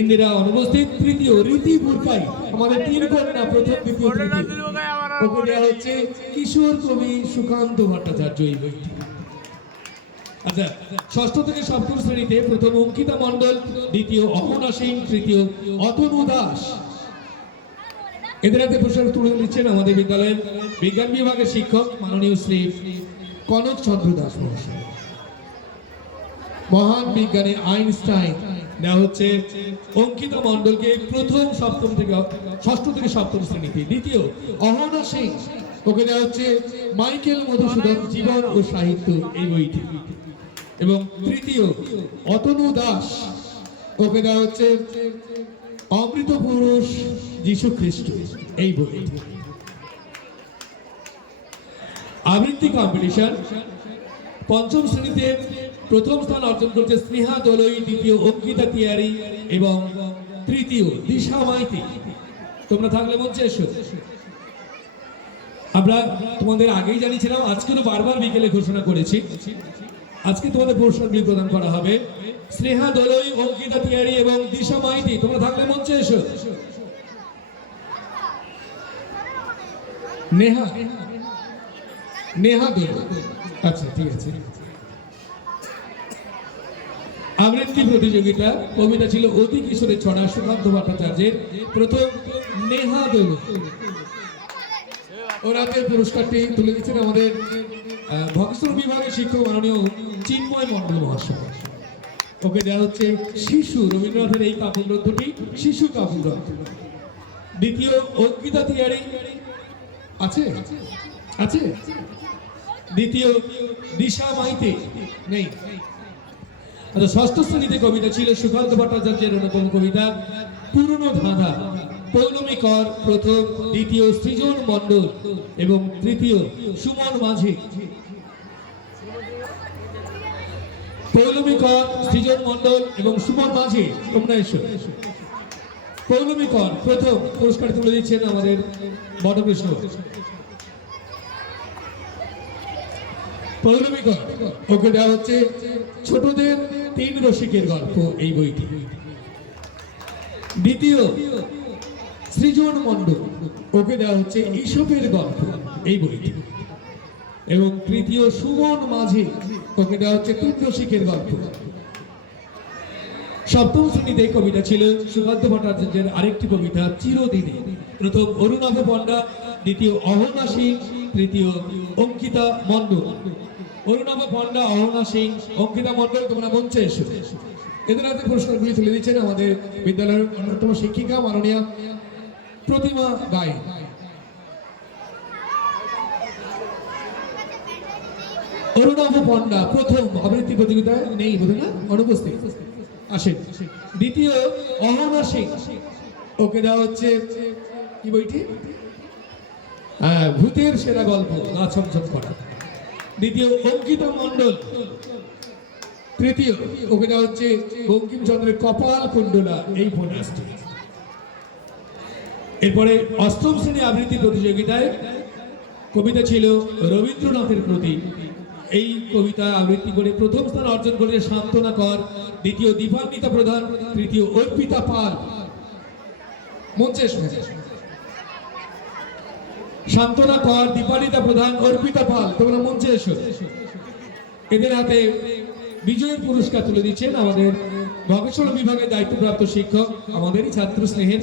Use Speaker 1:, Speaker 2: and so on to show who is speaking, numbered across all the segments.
Speaker 1: ইন্দিরা অনুপস্থিত তৃতীয় রীতি বুরকাই আমাদের তিন কন্যা প্রথম দ্বিতীয় ওকে দেওয়া হচ্ছে কিশোর কবি সুকান্ত ভট্টাচার্য এই বইটি। আচ্ছা ষষ্ঠ থেকে সপ্তম শ্রেণীতে প্রথম অঙ্কিতা মণ্ডল দ্বিতীয় অহনা সিং তৃতীয় অতনু দাস। এদের হাতে পুরস্কার তুলে দিচ্ছেন আমাদের বিদ্যালয়ের বিজ্ঞান বিভাগের শিক্ষক মাননীয় শ্রী কনক চন্দ্র দাস মহাশয়। মহান বিজ্ঞানী আইনস্টাইন দেওয়া হচ্ছে। অঙ্কিতা মণ্ডলকে প্রথম, সপ্তম থেকে, ষষ্ঠ থেকে সপ্তম শ্রেণীতে। দ্বিতীয়, অহনা সিং ওকে দেওয়া হচ্ছে মাইকেল মধুসূদন, জীবন ও সাহিত্য এই বইটি। এবং তৃতীয়, অতনু দাস। ওকে দেওয়া হচ্ছে অমৃত পুরুষ যীশু খ্রিস্ট এই বই আবৃত্তি কম্পিটিশন পঞ্চম শ্রেণীতে প্রথম স্থান অর্জন করছে স্নেহা দলই, দ্বিতীয় অঙ্কিতা তিয়ারি এবং তৃতীয় দিশা মাইতি। তোমরা থাকলে মঞ্চে এসো। আমরা তোমাদের আগেই জানিয়েছিলাম আজকেরও বারবার বিকেলে ঘোষণা করেছি। আজকে তোমাদের পুরস্কারগুলি প্রদান করা হবে। স্নেহা দলই, অঙ্কিতা তিয়ারি এবং দিশা মাইতি। তোমরা থাকলে মঞ্চে এসো। নেহা নেহা দলই। আচ্ছা ঠিক আছে। আবৃত্তি প্রতিযোগিতা, কবিতা ছিল অতি কিশোরের ছড়া, সুকান্ত ভট্টাচার্যের প্রথম নেহা দলই ওর পুরস্কারটি তুলে দিচ্ছেন আমাদের ভকেশনাল বিভাগের শিক্ষক মাননীয় চিন্ময় মন্ডল মহাশয়। ওকে দেওয়া হচ্ছে শিশু, রবীন্দ্রনাথের এই কাব্য গ্রন্থটি, শিশু কাব্য গ্রন্থ। দ্বিতীয় অঙ্কিতা তিয়ারি। আছে? আছে? দ্বিতীয় দিশা মাইতে। নেই? আচ্ছা ষষ্ঠ শ্রেণীতে কবিতা ছিল সুকান্ত ভট্টাচার্যের অন্যতম কবিতা, পুরনো ধাঁধা পৌলমী কর প্রথম, দ্বিতীয় সৃজন মণ্ডল এবং তৃতীয় সুমন মাঝি। পৌলমী কর সৃজন মণ্ডল এবং সুমন মাঝি, তোমরা এসো। পৌলমী কর প্রথম পুরস্কার তুলে দিচ্ছেন আমাদের বটকৃষ্ণ। পৌলমী কর ওকে দেওয়া হচ্ছে ছোটদের তিন রসিকের গল্প এই বইটি। দ্বিতীয়, সৃজন মণ্ডল। ওকে দেওয়া হচ্ছে ঈশপের গল্প এই বইটি। এবং তৃতীয়, সুমন মাঝি। ওকে দেওয়া হচ্ছে তিন রসিকের গল্প। সপ্তম শ্রেণীতে কবিতা ছিল সুকান্ত ভট্টাচার্যের আরেকটি কবিতা চিরদিনে প্রথম, অরুণাভ পণ্ডা। দ্বিতীয়, অহনা সিং। তৃতীয়, অঙ্কিতা মণ্ডল। অরুণাভ পণ্ডা অরুণা সিং, অঙ্কিতা মণ্ডল, তোমরা মঞ্চে এসো। এদের হাতে পুরস্কারগুলি তুলে দিচ্ছেন আমাদের বিদ্যালয়ের অন্যতম শিক্ষিকা মাননীয় প্রতিমা গায়ে অরুণাভ পণ্ডা প্রথম আবৃত্তি প্রতিযোগিতায় নেই বোধ না? অনুপস্থিত। আসেন। দ্বিতীয় অহনা সিং। ওকে দেওয়া হচ্ছে কি বইটি? হ্যাঁ ভূতের সেরা গল্প গা ছমছম করা। দ্বিতীয় অঙ্কিতা মণ্ডল। তৃতীয় দেওয়া হচ্ছে বঙ্কিমচন্দ্রের কপাল কুণ্ডলা এই উপন্যাসটি। এরপরে অষ্টম শ্রেণি আবৃত্তি প্রতিযোগিতায় কবিতা ছিল রবীন্দ্রনাথের প্রতি। এই কবিতা আবৃত্তি করে প্রথম স্থান অর্জন করেছে শান্তনা কর, দ্বিতীয় দীপান্বিতা প্রধান, তৃতীয় অর্পিতা পাল। মঞ্চে এসো। শান্তনা কর দীপান্বিতা প্রধান, অর্পিতা পাল, তোমরা মঞ্চে এসো। এদের হাতে বিজয়ের পুরস্কার তুলে দিচ্ছেন আমাদের গবেষণা বিভাগের দায়িত্বপ্রাপ্ত শিক্ষক, আমাদেরই ছাত্র স্নেহের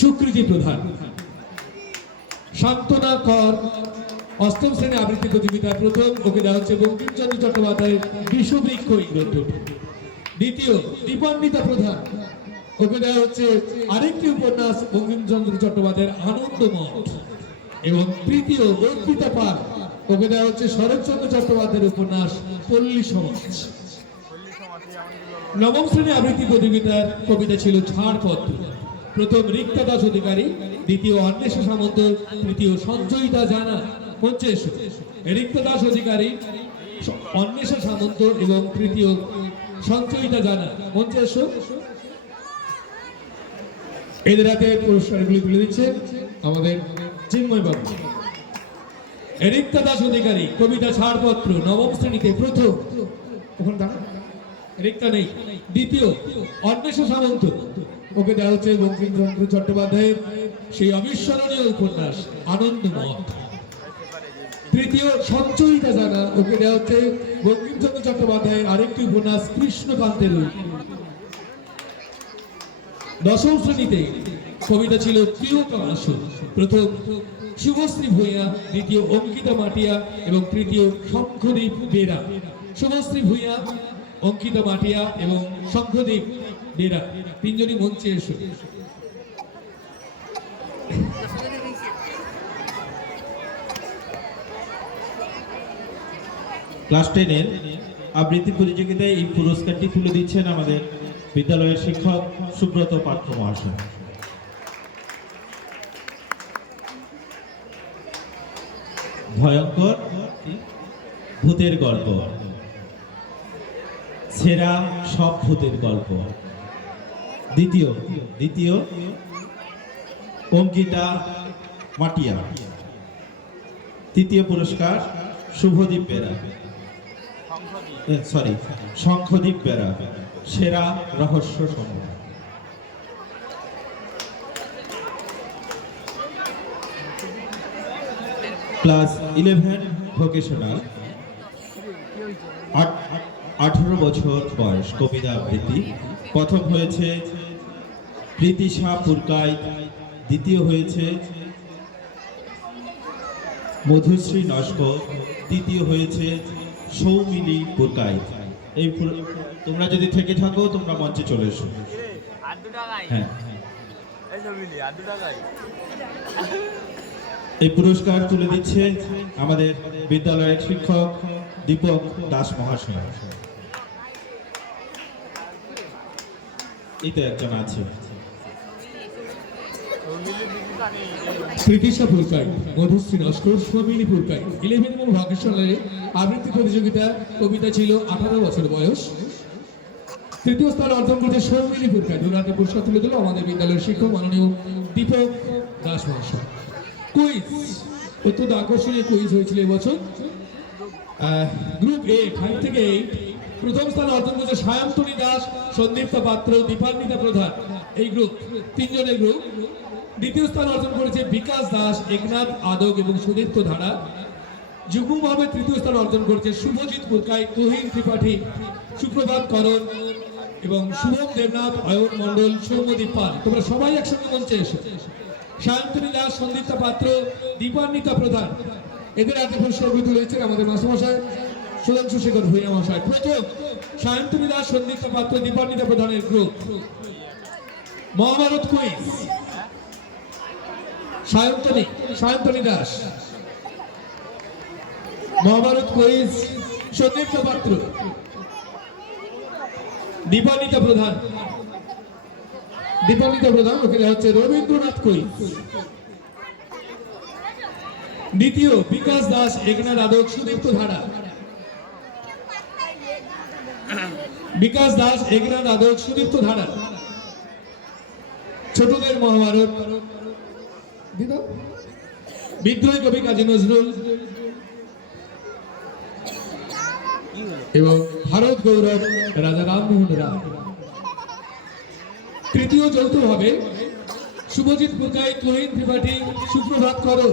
Speaker 1: সুকৃতি প্রধান। শান্তনা কর, অষ্টম শ্রেণি আবৃত্তি প্রতিযোগিতায় প্রথম, ওকে দেওয়া হচ্ছে বঙ্কিমচন্দ্র চট্টোপাধ্যায়ের বিশ্ববৃক্ষ এই দ্বিতীয়, দীপান্বিতা প্রধান। দেওয়া হচ্ছে আরেকটি উপন্যাস, বঙ্কিমচন্দ্র চট্টোপাধ্যায়ের আনন্দমঠ। এবং তৃতীয় পাল ওকে দেওয়া হচ্ছে শরৎচন্দ্র চট্টোপাধ্যায়ের উপন্যাস, পল্লী সমাজ। নবম শ্রেণি আবৃত্তি প্রতিযোগিতার কবিতা ছিল ছাড়পত্র। প্রথম রিক্তা দাস অধিকারী, দ্বিতীয় অন্বেষা সামন্ত, তৃতীয় সঞ্জয়িতা জানা মঞ্চে এসো রিক্তা দাস অধিকারী, অন্বেষা সামন্ত এবং তৃতীয় সঞ্চয়িতা জানা মঞ্চে এদের হাতে পুরস্কারগুলি তুলে দিচ্ছে আমাদের চিন্ময় বাবু। রিক্তা দাস অধিকারী, কবিতা ছাড়পত্র, নবম শ্রেণীতে প্রথম। রেখা নেই। দ্বিতীয় সামন্ত। ওকে দেওয়া হচ্ছে বঙ্কিমচন্দ্র চট্টোপাধ্যায়ের সেই অবিস্মরণীয় উপন্যাস, আনন্দময়। তৃতীয়, সঞ্চয়িতা জানা। ওকে দেওয়া হচ্ছে বঙ্কিমচন্দ্র চট্টোপাধ্যায়ের আরেকটি উপন্যাস, কৃষ্ণকান্তের। দশম শ্রেণীতে কবিতা ছিল প্রিয় কামাসু। প্রথম শুভশ্রী ভূঁইয়া দ্বিতীয় অঙ্কিতা মাটিয়া এবং তৃতীয় শঙ্খদীপ বেরা। শুভশ্রী ভূঁইয়া অঙ্কিতা মাটিয়া এবং শঙ্খদীপ বেরা। তিনজনই মঞ্চে এসো।
Speaker 2: ক্লাস টেনের আবৃত্তি প্রতিযোগিতায় এই পুরস্কারটি তুলে দিচ্ছেন আমাদের বিদ্যালয়ের শিক্ষক সুব্রত পাত্র মহাশয়। ভয়ঙ্কর ভূতের গল্প। সেরা সব ভূতের গল্প। দ্বিতীয় দ্বিতীয়, অঙ্কিতা মাটিয়া। তৃতীয় পুরস্কার শুভদীপ বেরা। সরি শঙ্খদীপ বেরা। সেরা রহস্য সমূহ। Class eleven vocational. আঠারো বছর বয়স, কবিতা আবৃত্তি। প্রথম হয়েছে প্রীতিশা পুরকাই দ্বিতীয় হয়েছে মধুশ্রী নস্কর। তৃতীয় হয়েছে সৌমিলি পুরকাই এই ফুল তোমরা যদি থেকে থাকো তোমরা মঞ্চে চলে এসো। হ্যাঁ।
Speaker 3: এই
Speaker 2: পুরস্কার তুলে দিচ্ছে আমাদের বিদ্যালয়ের শিক্ষক দীপক দাস মহাশয়। এই তো একজন আছে।
Speaker 1: তৃতীশা পুরকাই মধুশ্রী নস্কর স্বামিনী পুরকাই ইলেভেন এবং ভকেশনালে আবৃত্তি প্রতিযোগিতা, কবিতা ছিল আঠারো বছর বয়স। তৃতীয় স্থান অর্জন করছে সৌমিনী পুরকাই দুরাতে পুরস্কার তুলে দিল আমাদের বিদ্যালয়ের শিক্ষক মাননীয় দীপক দাস মহাশয় কুইজ অত্যন্ত আকর্ষণীয় কুইজ হয়েছিল এবছর। গ্রুপ এ ফাইভ থেকে এইট প্রথম স্থান অর্জন করেছে সায়ন্তনী দাস, সন্দীপ্তা পাত্র, দীপান্বিতা প্রধান। এই গ্রুপ তিনজনের গ্রুপ দ্বিতীয় স্থান অর্জন করেছে বিকাশ দাস, একনাথ আদক এবং সুদীপ্ত ধারা। যুগ্মভাবে তৃতীয় স্থান অর্জন করেছে শুভজিৎ পুরকাই, তুহিন ত্রিপাঠী, সুপ্রভাত করণ এবং শুভম দেবনাথ, অয়ন মণ্ডল, সৌম্যদীপ পাল। তোমরা সবাই একসঙ্গে মঞ্চে এসো। সায়ন্তনী দাস, সন্দীপ্তা পাত্র, দীপান্বিতা প্রধান। এদের হাতে পুরস্কার তুলে দিচ্ছেন আমাদের মাস্টারমশাই, সুধাংশু শেখর ভূঁইয়া মহাশয় প্রথম সায়ন্তনী দাস, সন্দীপ্তা পাত্র, দীপান্বিতা প্রধানের group Mahabharat quiz Sayantani Sayantani Das. Mahabharat quiz Sandipta Patra Dipanwita Pradhan. Dipanwita প্রধান দেওয়া হচ্ছে রবীন্দ্রনাথ কুইজ দ্বিতীয়, বিকাশ দাস একনাথ আদক, সুদীপ্ত ধারা। বিকাশ দাস একনাথ আদক, সুদীপ্ত ধারা। ছোটদের মহাভারত। বিদ্রোহী কবি কাজী নজরুল। এবং ভারত গৌরব রাজা রামমোহন রায়। তৃতীয় যৌথভাবে শুভজিৎ মুকাই তুহিন ত্রিপাঠী, সুপ্রভাত করো।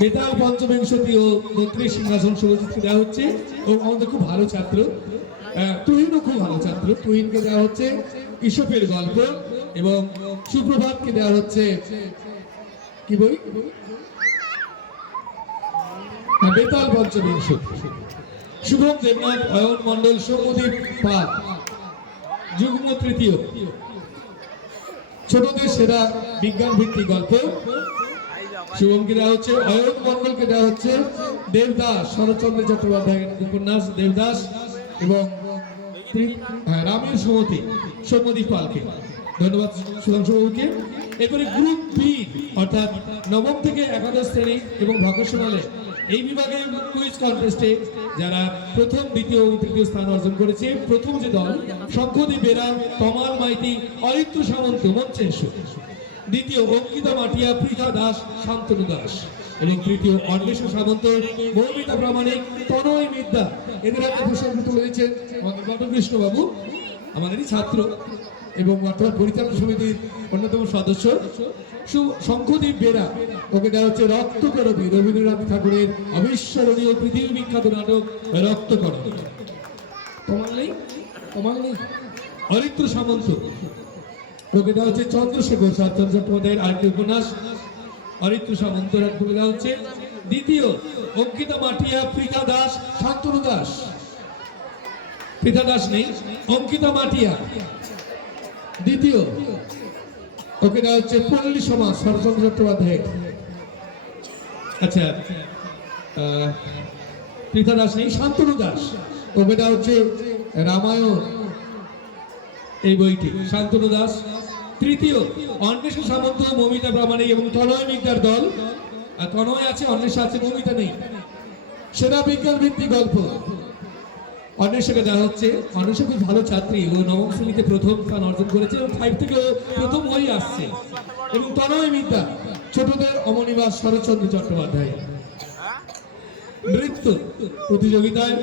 Speaker 1: বেতাল পঞ্চবিংশতি ও মন্ত্রী সিংহাসন শুভজিৎকে দেওয়া হচ্ছে। ও আমাদের খুব ভালো ছাত্র। তুহিনও খুব ভালো ছাত্র। তুহিনকে দেওয়া হচ্ছে। ইসপের গল্প। এবং সুপ্রভাতকে দেওয়া হচ্ছে কি বই? হ্যাঁ, বেতাল পঞ্চবিংশতি শুভম দেবনাথ অয়ন মণ্ডল সৌমদীপ পাল। যুগ্ম তৃতীয়। ছোটদের সেরা বিজ্ঞান ভিত্তিক গল্প। শুভমকে দেওয়া হচ্ছে অয়ন মন্ডলকে দেওয়া হচ্ছে দেবদাস শরৎচন্দ্র চট্টোপাধ্যায়ের উপন্যাস দেবদাস এবং হ্যাঁ, রামের সুমতি সৌম্যদীপ পালকে। ধন্যবাদ সুধাংশু বাবুকে এরপরে গ্রুপ বি অর্থাৎ নবম থেকে একাদশ শ্রেণি এবং ভকেশনালে এই বিভাগে কুইজ কন্টেস্টে যারা প্রথম, দ্বিতীয় এবং তৃতীয় স্থান অর্জন করেছে, প্রথম যে দল শঙ্খদীপ বেরা তমাল মাইতি, অরিত্র সামন্ত মঞ্চে এসো দ্বিতীয় অঙ্কিতা মাটিয়া পৃথা দাস, শান্তনু দাস। এবং তৃতীয় অন্বেষণ সামন্ত, মৌমিতা প্রামাণিক, তনয় বিদ্যা এদের হাতে পুরস্কার তুলে দিচ্ছেন আমাদের বাবু আমাদেরই ছাত্র। এবং বর্তমান পরিচালনা সমিতির অন্যতম সদস্য শঙ্খদীপ বেরা। ওকে দেওয়া হচ্ছে রক্তকরবী রবীন্দ্রনাথ ঠাকুরের অবিস্মরণীয় পৃথিবী বিখ্যাত নাটক রক্তকরবী। তোমার নেই তোমার নেই অরিত্র সামন্ত। ওকে দেওয়া হচ্ছে চন্দ্রশেখর শরৎচন্দ্র চট্টোপাধ্যায়ের আরেকটি উপন্যাস। অরিত্র সামন্ত ওকে দেওয়া হচ্ছে। দ্বিতীয় অঙ্কিতা মাটিয়া প্রীতা দাস শান্তনু দাস। প্রীতা দাস নেই অঙ্কিতা মাটিয়া দ্বিতীয় ওকে দেওয়া হচ্ছে পল্লী সমাজ, শরৎচন্দ্র চট্টোপাধ্যায় আচ্ছা প্রীতা দাস নেই, শান্তনু দাস। ওকে দেওয়া হচ্ছে রামায়ণ এই বইটি, শান্তনু দাস। তৃতীয়, অন্বেষণ সামন্ত, মমিতা প্রামাণিক এবং তনয় মিদ্যার দল। তনয় আছে অন্বেষা আছে, মমিতা নেই। সেনা বিজ্ঞান ভিত্তিক গল্প। অন্বেষাকে হচ্ছে। ভালো ছাত্রী ও নবম শ্রেণীতে প্রথম স্থান অর্জন করেছে এবং ফাইভ প্রথম হয়ে আসছে। এবং তনয় ছোটদের অমনিবাস শরৎচন্দ্র চট্টোপাধ্যায়। নৃত্য প্রতিযোগিতায়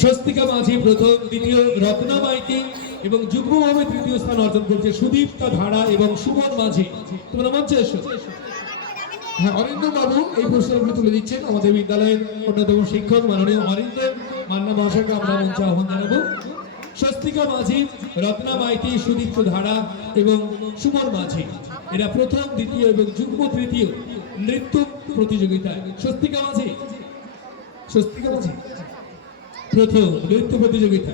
Speaker 1: স্বস্তিকা মাঝি প্রথম, দ্বিতীয় রত্না মাইতি এবং যুগ্মভাবে তৃতীয় স্থান অর্জন করছে সুদীপ্তা ধারা এবং সুমন মাঝি। তোমরা মঞ্চে এসো। হ্যাঁ অরিন্দম বাবু এই পুরস্কারগুলো তুলে দিচ্ছেন। আমাদের বিদ্যালয়ের অন্যতম শিক্ষক মাননীয় অরিন্দম মান্না মহাশয়কে আমরা মঞ্চে আহ্বান জানাব। স্বস্তিকা মাঝি, রত্না মাইতি, সুদীপ্ত ধারা এবং সুমন মাঝি। এরা প্রথম, দ্বিতীয় এবং যুগ্ম তৃতীয় নৃত্য প্রতিযোগিতায়। স্বস্তিকা মাঝি। স্বস্তিকা মাঝি। প্রথম নৃত্য প্রতিযোগিতা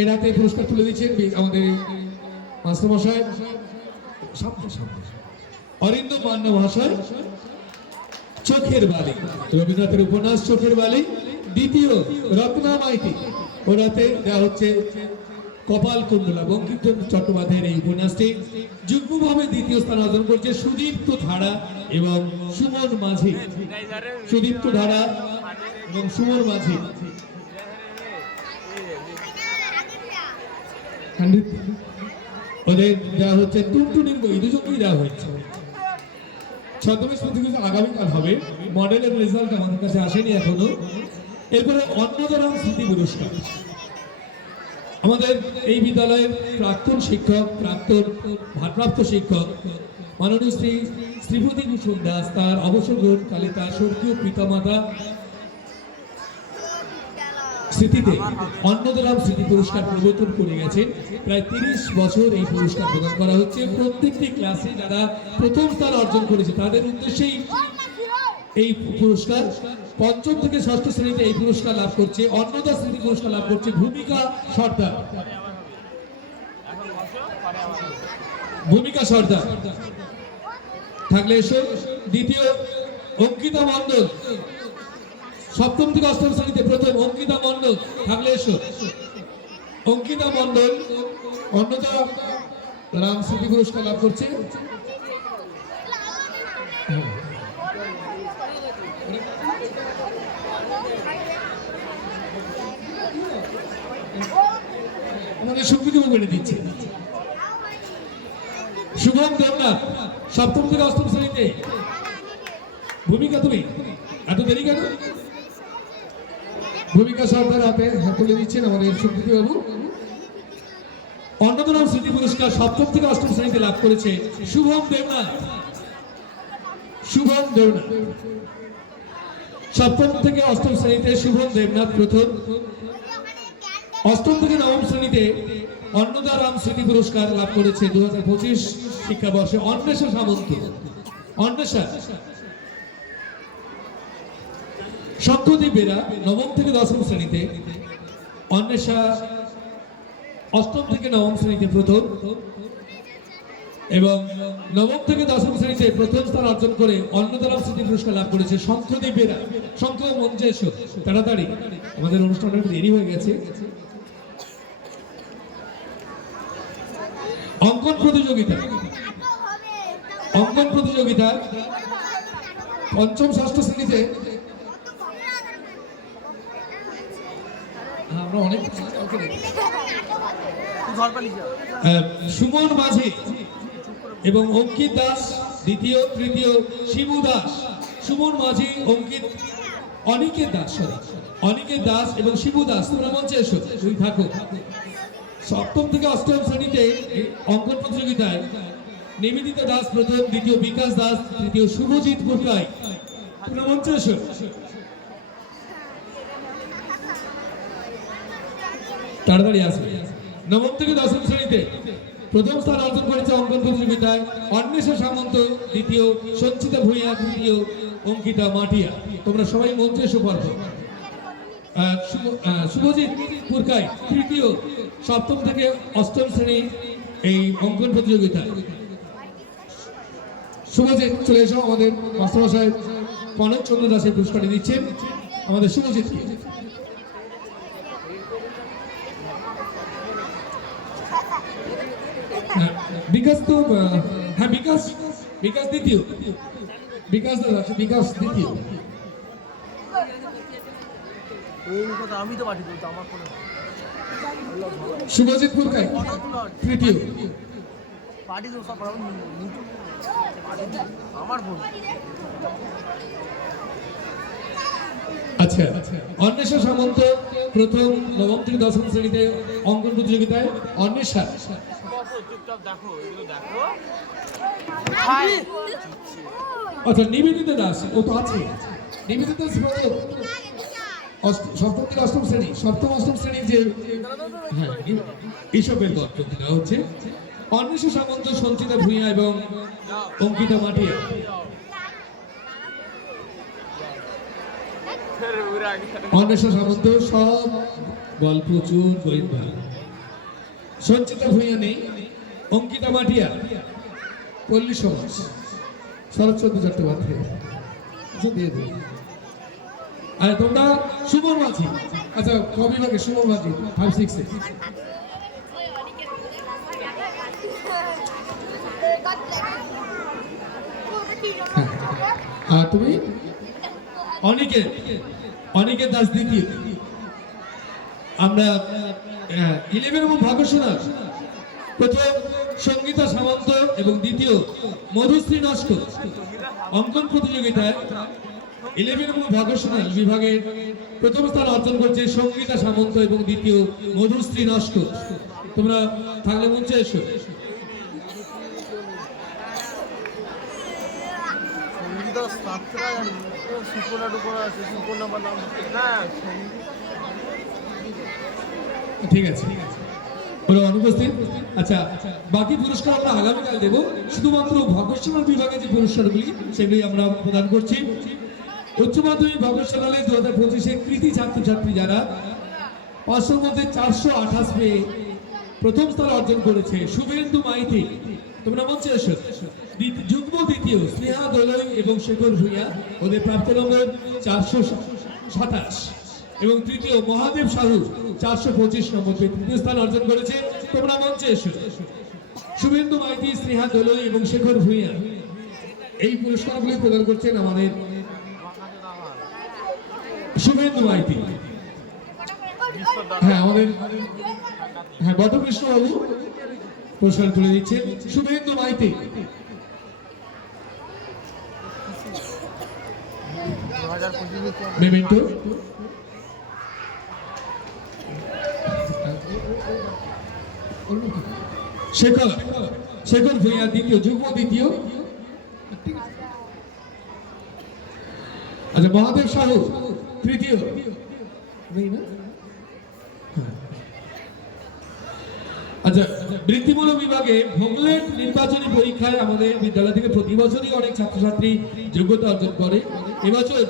Speaker 1: এর হাতে পুরস্কার তুলে দিচ্ছেন আমাদের মাস্টারমশাই। সামনে সামনে। অরিন্দম মান্য মহাশয় চোখের বালি। রবীন্দ্রনাথের উপন্যাস চোখের বালি। দ্বিতীয় রত্না মাইতি ওর হাতে দেওয়া হচ্ছে কপাল কুণ্ডলা বঙ্কিমচন্দ্র চট্টোপাধ্যায়ের এই উপন্যাসটি যুগ্মভাবে দ্বিতীয় স্থান অর্জন করছে সুদীপ্ত ধারা এবং সুমন মাঝি। সুদীপ্ত ধারা এবং সুমন মাঝি। ওদের দেওয়া হচ্ছে টুনটুনির বই। দুজনকেই দেওয়া হয়েছে। ছদ্মবেশ প্রতিযোগিতা আগামীকাল হবে। মডেলের রেজাল্ট আমাদের কাছে আসেনি এখনও। এরপরে অন্নদারাম স্মৃতি পুরস্কার। আমাদের এই বিদ্যালয়ের প্রাক্তন শিক্ষক, প্রাক্তন ভারপ্রাপ্ত শিক্ষক, মাননীয় শ্রী শ্রীপতি ভূষণ দাস, তার অবসর গ্রহণকালে তার স্বর্গীয় পিতামাতা স্মৃতিতে, অন্নদারাম স্মৃতি পুরস্কার প্রবর্তন করে গেছেন। প্রায় তিরিশ বছর এই পুরস্কার প্রদান করা হচ্ছে। প্রত্যেকটি ক্লাসে যারা প্রথম স্থান অর্জন করেছে, তাদের উদ্দেশ্যেই এই পুরস্কার। পঞ্চম থেকে ষষ্ঠ শ্রেণীতে এই পুরস্কার লাভ করছে। অন্নদা স্মৃতি পুরস্কার লাভ করছে ভূমিকা সর্দার। ভূমিকা সর্দার। থাকলে এসো। দ্বিতীয় অঙ্কিতা মণ্ডল। সপ্তম থেকে অষ্টম শ্রেণীতে প্রথম অঙ্কিতা মণ্ডল। থাকলে এসো। অঙ্কিতা মণ্ডল অন্যতা রাম স্মৃতি পুরস্কার লাভ করছে। দিচ্ছে। সপ্তম থেকে অষ্টম শ্রেণীতে। ভূমিকা তুমি? এত দেরি কেন? ভূমিকা সরকার হাতে হাত তুলে দিচ্ছেন আমাদের সুকৃতি বাবু। অন্যতম স্মৃতি পুরস্কার সপ্তম থেকে অষ্টম শ্রেণীতে লাভ করেছে শুভম দেবনাথ। শুভম দেবনাথ। সপ্তম থেকে অষ্টম শ্রেণীতে শুভম দেবনাথ প্রথম। অষ্টম থেকে নবম শ্রেণীতে অন্নদা রাম স্মৃতি পুরস্কার লাভ করেছে দু হাজার পঁচিশ শিক্ষাবর্ষে অন্বেষা সামন্ত। অন্বেষা। বেরা নবম থেকে দশম শ্রেণীতে অন্বেষা অষ্টম থেকে নবম শ্রেণীতে প্রথম এবং নবম থেকে দশম শ্রেণীতে প্রথম স্থান অর্জন করে অন্নদারাম স্মৃতি পুরস্কার লাভ করেছে শঙ্করদেব বেরা মঞ্চে এসো, তাড়াতাড়ি। আমাদের অনুষ্ঠানটা দেরি হয়ে গেছে। অঙ্কন প্রতিযোগিতা। অঙ্কন প্রতিযোগিতা। পঞ্চম, ষষ্ঠ শ্রেণীতে হ্যাঁ, আমরা অনেক সুমন মাঝি এবং অঙ্কিত দাস, দ্বিতীয়, তৃতীয়, শিবু দাস। সুমন মাঝি, অঙ্কিত, অনিকেত দাস অনিকেত দাস এবং শিবু দাস, তোমরা মঞ্চে এসো, তুমি থাকো। সপ্তম থেকে অষ্টম শ্রেণীতে অঙ্কন প্রতিযোগিতায় নিবেদিতা দাস প্রথম, দ্বিতীয় বিকাশ দাস, তৃতীয় শুভজিৎ মুরকাই তোমরা মঞ্চে এসো। তাড়াতাড়ি আসবে নবম থেকে দশম শ্রেণীতে প্রথম স্থান অর্জন করেছে অঙ্কন প্রতিযোগিতায় অন্বেষা সামন্ত দ্বিতীয় সঞ্চিতা ভূঁইয়া তৃতীয় অঙ্কিতা মাটিয়া। তোমরা সবাই মঞ্চে আহ, শুভজিৎ পুরকাই তৃতীয় সপ্তম থেকে অষ্টম শ্রেণি এই অঙ্কন প্রতিযোগিতায়। শুভজিৎ চলে এসো আমাদের মাস্টারমশাই। কনক চন্দ্র দাসের পুরস্কারটি দিচ্ছেন আমাদের শুভজিৎকে হ্যাঁ, বিকাশ তো আহ, হ্যাঁ বিকাশ বিকাশ দ্বিতীয় বিকাশ বিকাশ দ্বিতীয়
Speaker 3: আমি তো পাঠিয়ে দিই আমার কোনো
Speaker 1: শুভজিৎ পুরকাই তৃতীয়
Speaker 3: ফোন
Speaker 1: আচ্ছা অন্বেষা সামন্ত প্রথম নবম থেকে দশম শ্রেণীতে অঙ্কন প্রতিযোগিতায় অন্বেষা। আচ্ছা নিবেদিতা দাস ও তো আছে। নিবেদিতা দাস সপ্তম থেকে অষ্টম শ্রেণি সপ্তম অষ্টম শ্রেণির যে হ্যাঁ গল্প দেওয়া হচ্ছে। অন্বেষা সামন্ত সঞ্চিতা ভূঁইয়া এবং অঙ্কিতা মাটিয়া। অন্বেষা সামন্ত সব গল্প চুর সঞ্চিতা ভূঁইয়া নেই। অঙ্কিতা মাটিয়া, পল্লী সমাজ শরৎচন্দ্র চট্টোপাধ্যায় আচ্ছা আর, তোমরা সুমন মাঝি। আচ্ছা কবি ভাগে সুমন মাঝি? ফাইভ সিক্সে আর তুমি? অনিকেত। অনিকেত দাস দ্বিতীয় আমরা ইলেভেন এবং ভাগ্যসোনা প্রথম সঙ্গীতা সামন্ত এবং দ্বিতীয় মধুশ্রী নস্কর অঙ্কন প্রতিযোগিতায় ইলেভেন এবং ভাগ্যসোনাল বিভাগে প্রথম স্থান অর্জন করছে সঙ্গীতা সামন্ত এবং দ্বিতীয় মধুশ্রী নস্কর তোমরা থাকলে মঞ্চে এসো।
Speaker 3: সুপর্ণা টুপর্ণা আছে
Speaker 1: ঠিক আছে। ওরা অনুপস্থিত। আচ্ছা বাকি পুরস্কার আমরা আগামীকাল দেব। শুধুমাত্র ভগৎসমাল বিভাগে যে পুরস্কারগুলি, সেগুলি আমরা প্রদান করছি। উচ্চ মাধ্যমিক ভগৎসমালে দু হাজার পঁচিশে কৃতি ছাত্রছাত্রী যারা পাঁচশোর মধ্যে চারশো আঠাশ পেয়ে প্রথম স্থান অর্জন করেছে। শুভেন্দু মাইতি, তোমরা মঞ্চে এসো। যুগ্ম দ্বিতীয় স্নেহা দোলই এবং শেখর ভূঁইয়া ওদের প্রাপ্ত নম্বর চারশো সাতাশ। এবং তৃতীয় মহাদেব সাহু চারশো পঁচিশ নম্বর তৃতীয় স্থান অর্জন করেছে। তোমরা মঞ্চে এসো। শুভেন্দু মাইতি স্নেহা দোলই এবং শেখর ভূঁইয়া এই পুরস্কারগুলি প্রদান করছেন আমাদের শুভেন্দু মাইতি। হ্যাঁ আমাদের হ্যাঁ বটকৃষ্ণ বাবু পুরস্কার তুলে দিচ্ছেন। শুভেন্দু মাইতি। মেমেন্টো। শেখর শেখর ভূঁইয়া, দ্বিতীয়, যুগ্ম দ্বিতীয়। আচ্ছা মহাদেব সাহু, তৃতীয়। আচ্ছা বৃত্তিমূলক বিভাগে ভোগলেট নির্বাচনী পরীক্ষায় আমাদের বিদ্যালয় থেকে প্রতি বছরই অনেক ছাত্রছাত্রী যোগ্যতা অর্জন করে। এবছর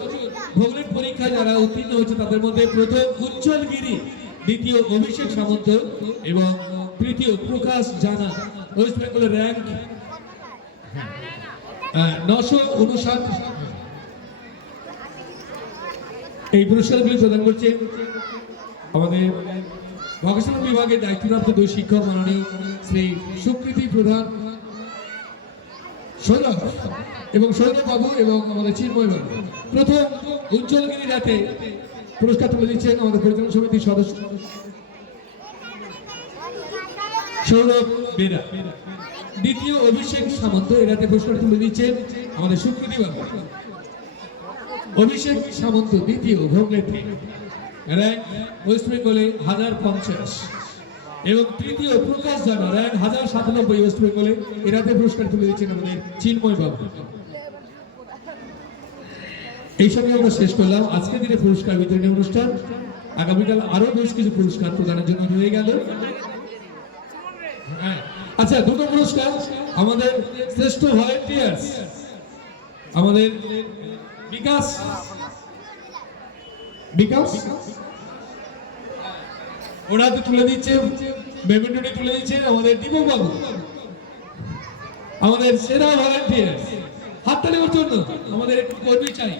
Speaker 1: ভোগলেট পরীক্ষায় যারা উত্তীর্ণ হয়েছে, তাদের মধ্যে প্রথম উজ্জ্বল গিরি দ্বিতীয় অভিষেক সামন্ত এবং তৃতীয় প্রকাশ জানা। ওয়েস্ট বেঙ্গলের র্যাঙ্ক নশো উনষাট। এই পুরস্কারগুলি প্রদান করছে আমাদের ভকেশনাল বিভাগের দায়িত্বপ্রাপ্ত দুই শিক্ষক মাননীয় শ্রী সুকৃতি প্রধান সৌরভ এবং বাবু এবং আমাদের চিন্ময় বাবু। প্রথম উজ্জ্বলগিরি রাতে পুরস্কার তুলে দিচ্ছেন আমাদের পরিচালনা সমিতির সদস্য। সৌরভ বেরা। দ্বিতীয় অভিষেক সামন্ত এরাতে পুরস্কার তুলে দিচ্ছেন আমাদের সুকৃতি অভিষেক সামন্ত, দ্বিতীয় ভোগলেতে র্যাঙ্ক ওয়েস্ট বেঙ্গলে হাজার পঞ্চাশ। এবং তৃতীয় প্রকাশ জানা র্যাঙ্ক হাজার সাতানব্বই ওয়েস্ট বেঙ্গলে। এরাতে পুরস্কার তুলে দিচ্ছেন আমাদের চিন্ময় বাবু। এই সঙ্গে আমরা শেষ করলাম। আজকের দিনে পুরস্কার বিতরণী অনুষ্ঠান। আগামীকাল আরও বেশ কিছু পুরস্কার প্রদানের জন্য রয়ে গেল। আচ্ছা দুটো পুরস্কার আমাদের শ্রেষ্ঠ ভলেন্টিয়ার্স আমাদের বিকাশ। বিকাশ? ওরা তো তুলে দিচ্ছে মেমেন্টোটি তুলে দিচ্ছে আমাদের দীপক বাবু। আমাদের সেরা ভলেন্টিয়ার হাততালি ওর জন্য আমাদের একটু কর্মী চাই।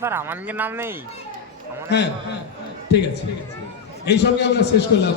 Speaker 4: স্যার আমার নাম নেই।
Speaker 1: হ্যাঁ ঠিক আছে। এই সঙ্গে আমরা শেষ করলাম।